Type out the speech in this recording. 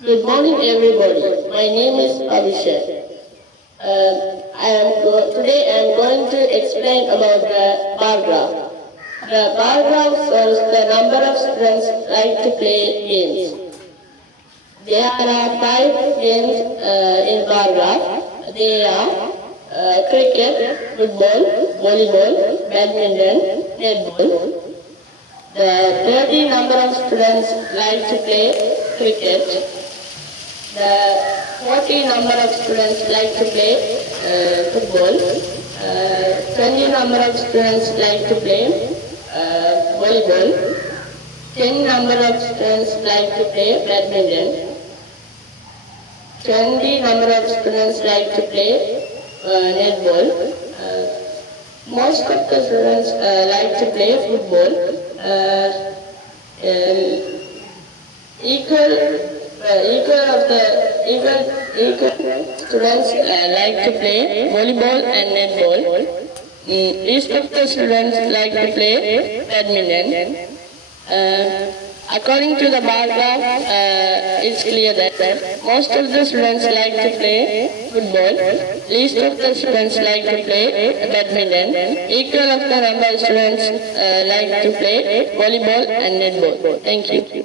Good morning, everybody. My name is Abhishek. Today I am going to explain about the bar graph. The bar graph shows the number of students like to play games. There are 5 games in bar graph. They are cricket, football, volleyball, badminton, netball. The 30 number of students like to play cricket. The 40 number of students like to play football. 20 number of students like to play volleyball. 10 number of students like to play badminton. 20 number of students like to play netball. Most of the students like to play football. Equal students like to play volleyball and netball. Least of the students like to play badminton. According to the bar graph, it's clear that most of the students like to play football. Least of the students like to play badminton. Equal of the number of students like to play volleyball and netball. Thank you.